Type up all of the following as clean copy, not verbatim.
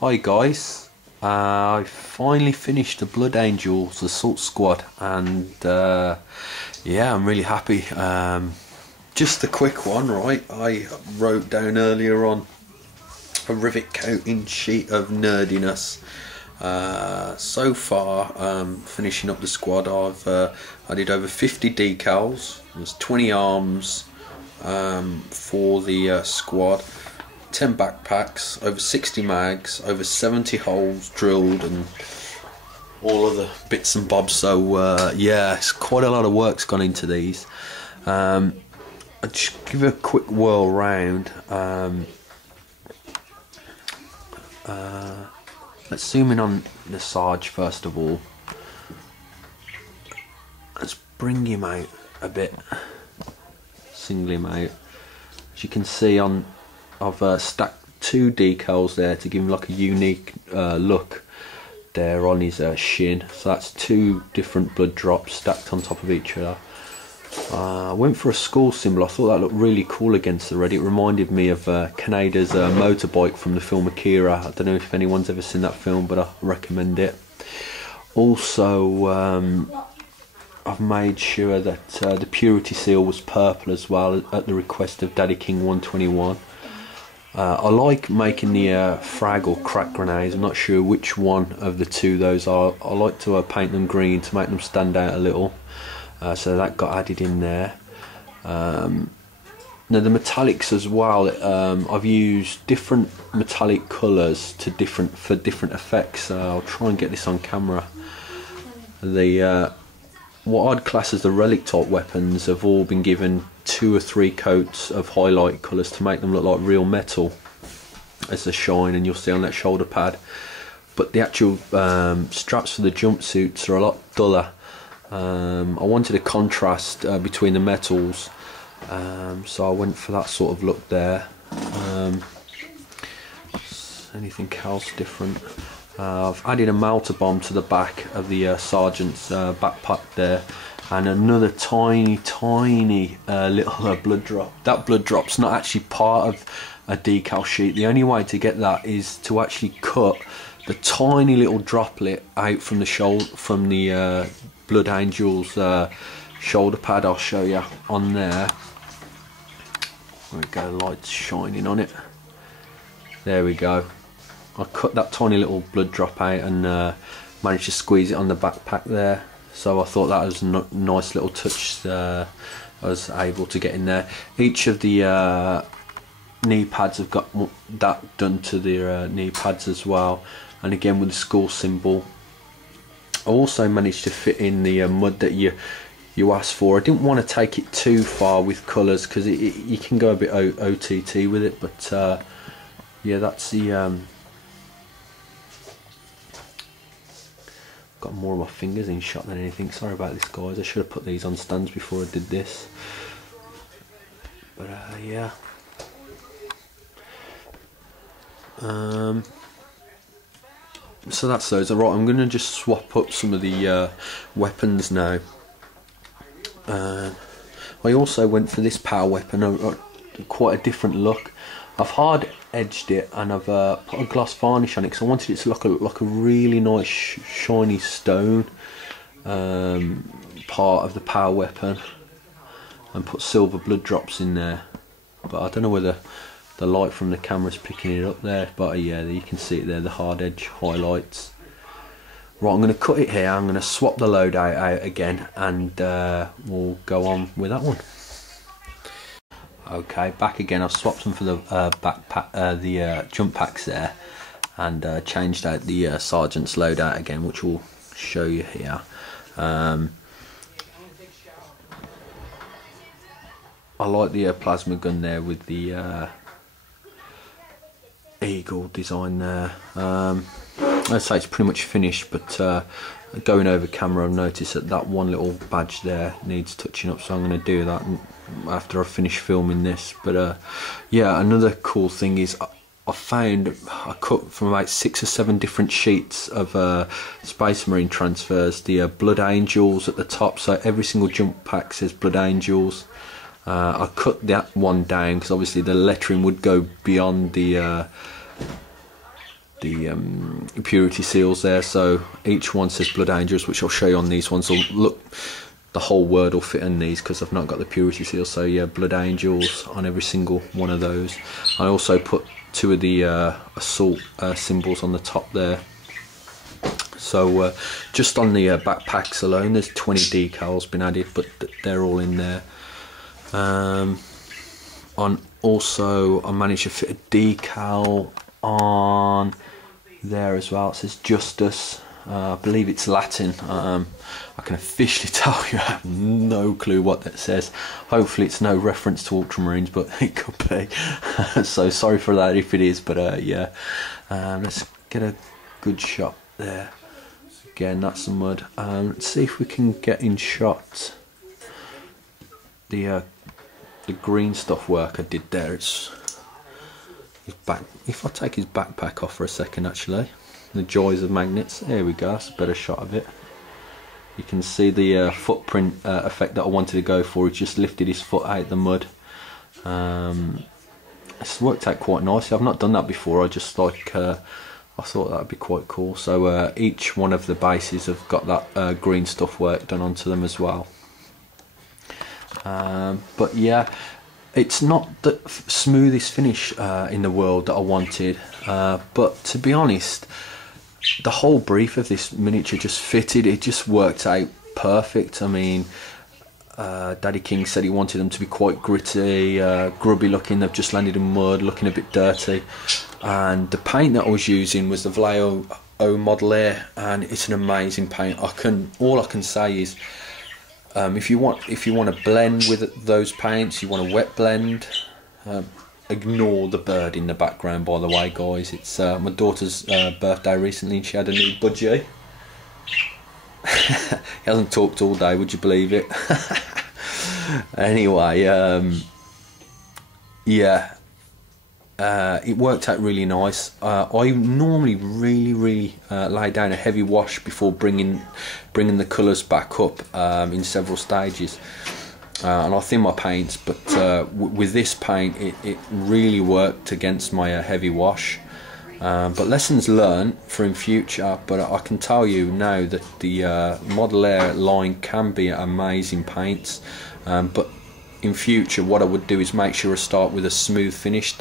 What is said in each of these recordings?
Hi guys, I finally finished the Blood Angels Assault Squad, and yeah, I'm really happy. Just a quick one, right? I wrote down earlier on a rivet coating sheet of nerdiness. So far, finishing up the squad, I did over 50 decals. There's 20 arms for the squad. 10 backpacks, over 60 mags, over 70 holes drilled, and all of the bits and bobs. So yeah, it's quite a lot of work's gone into these. I'll just give a quick whirl round. Let's zoom in on the Sarge first of all. Let's bring him out a bit, single him out. As you can see, I've stacked two decals there to give him like a unique look there on his shin. So that's two different blood drops stacked on top of each other. I went for a skull symbol. I thought that looked really cool against the red. It reminded me of Kaneda's motorbike from the film Akira. I don't know if anyone's ever seen that film, but I recommend it. Also, I've made sure that the purity seal was purple as well, at the request of Daddy King 121. I like making the frag or crack grenades. I'm not sure which one of the two those are. I like to paint them green to make them stand out a little. So that got added in there. Now the metallics as well. I've used different metallic colours for different effects. I'll try and get this on camera. What I'd class as the relic type weapons have all been given 2 or 3 coats of highlight colours to make them look like real metal as they shine, and you'll see on that shoulder pad. But the actual straps for the jumpsuits are a lot duller. I wanted a contrast between the metals, so I went for that sort of look there. Anything else different? I've added a melter bomb to the back of the sergeant's backpack there, and another tiny little blood drop. That blood drop's not actually part of a decal sheet. The only way to get that is to actually cut the tiny little droplet out from the Blood Angels shoulder pad. I'll show you on there. There we go, light's shining on it. There we go. I cut that tiny little blood drop out and managed to squeeze it on the backpack there. So I thought that was a nice little touch I was able to get in there. Each of the knee pads have got that done to their knee pads as well. And again with the skull symbol. I also managed to fit in the mud that you asked for. I didn't want to take it too far with colours because you can go a bit OTT with it. But yeah, that's the... got more of my fingers in shot than anything. Sorry about this guys, I should have put these on stands before I did this. But yeah. So that's those. Alright, I'm going to just swap up some of the weapons now. I also went for this power weapon, quite a different look. I've hard edged it and I've put a gloss varnish on it because I wanted it to look like a really nice shiny stone part of the power weapon, and put silver blood drops in there. But I don't know whether the light from the camera's picking it up there, but yeah, you can see it there, the hard edge highlights. Right, I'm going to cut it here. I'm going to swap the loadout out again, and we'll go on with that one. Okay, back again. I've swapped them for the backpack, jump packs there, and changed out the sergeant's loadout again, which we'll show you here. I like the plasma gun there with the eagle design there. I'd say it's pretty much finished, but going over camera I've noticed that one little badge there needs touching up, so I'm going to do that after I finish filming this. But yeah, another cool thing is I cut from about 6 or 7 different sheets of Space Marine transfers the Blood Angels at the top, so every single jump pack says Blood Angels. I cut that one down because obviously the lettering would go beyond the purity seals there. So each one says Blood Angels, which I'll show you on these ones. So look, the whole word will fit in these because I've not got the purity seal. So yeah, Blood Angels on every single one of those. I also put 2 of the assault symbols on the top there. So just on the backpacks alone, there's 20 decals been added, but they're all in there. Also, I managed to fit a decal on there as well. It says Justice. I believe it's Latin. I can officially tell you I have no clue what that says. Hopefully it's no reference to Ultramarines, but it could be. So sorry for that if it is, but yeah. Let's get a good shot there. Again, that's the mud. Let's see if we can get in shot the green stuff work I did there. It's his back. If I take his backpack off for a second, actually, the joys of magnets. There we go. That's a better shot of it. You can see the footprint effect that I wanted to go for. He just lifted his foot out the mud. It's worked out quite nicely. I've not done that before. I just like. I thought that would be quite cool. So each one of the bases have got that green stuff work done onto them as well. But yeah, it's not the smoothest finish in the world that I wanted. But to be honest, the whole brief of this miniature just fitted. It just worked out perfect. I mean, Daddy King said he wanted them to be quite gritty, grubby looking. They've just landed in mud, looking a bit dirty. And the paint that I was using was the Vallejo Model Air, and it's an amazing paint. All I can say is, if you want to blend with those paints, you want a wet blend. Ignore the bird in the background, by the way, guys. It's my daughter's birthday recently, and she had a new budgie. He hasn't talked all day, would you believe it? Anyway, yeah, it worked out really nice. I normally really lay down a heavy wash before bringing the colours back up in several stages, and I thin my paints, but with this paint it really worked against my heavy wash. But lessons learned for in future. But I can tell you now that the Model Air line can be amazing paints, but in future what I would do is make sure I start with a smooth finish.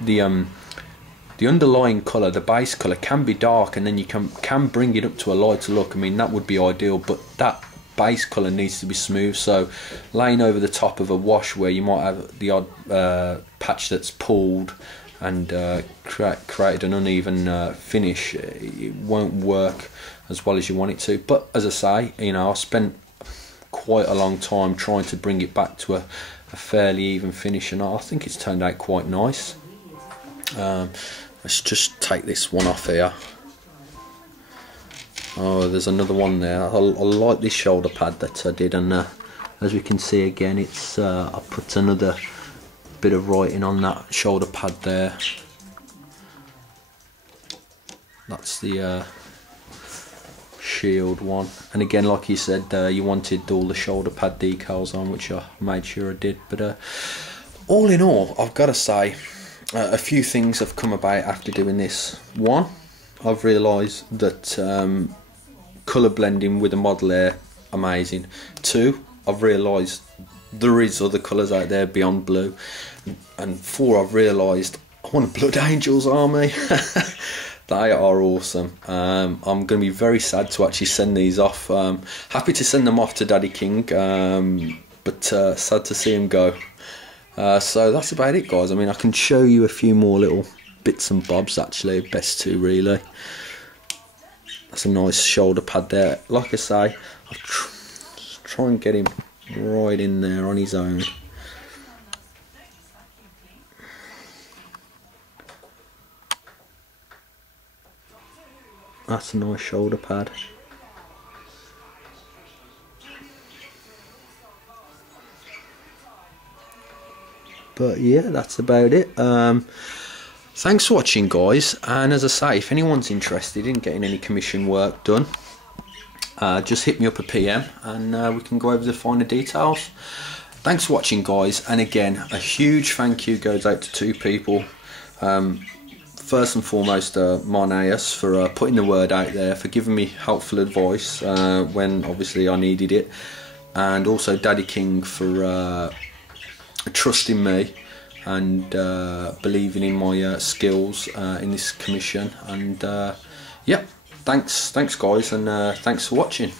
The underlying colour, the base colour, can be dark, and then you can bring it up to a lighter look. I mean, that would be ideal, but that base colour needs to be smooth. So laying over the top of a wash where you might have the odd patch that's pulled and created an uneven finish, it won't work as well as you want it to. But as I say, you know, I spent quite a long time trying to bring it back to a fairly even finish, and I think it's turned out quite nice. Let's just take this one off here. Oh, there's another one there. I like this shoulder pad that I did, and as we can see again, it's I put another bit of writing on that shoulder pad there. That's the shield one, and again, like you said, you wanted all the shoulder pad decals on, which I made sure I did. But all in all, I've got to say, a few things have come about after doing this. One, I've realised that colour blending with a Model Air, amazing. Two, I've realised there is other colours out there beyond blue. And four, I've realised I want a Blood Angels army. They are awesome. I'm going to be very sad to actually send these off. Happy to send them off to Daddy King, but sad to see him go. So that's about it, guys. I mean, I can show you a few more little bits and bobs, actually. Best to, really. That's a nice shoulder pad there. Like I say, I'll try and get him right in there on his own. That's a nice shoulder pad. But yeah, that's about it. Thanks for watching, guys, and as I say, if anyone's interested in getting any commission work done, just hit me up a PM and we can go over the finer details. Thanks for watching, guys, and again, a huge thank you goes out to two people. first and foremost Marneus for putting the word out there, for giving me helpful advice when obviously I needed it, and also Daddy King for trusting me and believing in my skills in this commission. And yeah, thanks guys, and thanks for watching.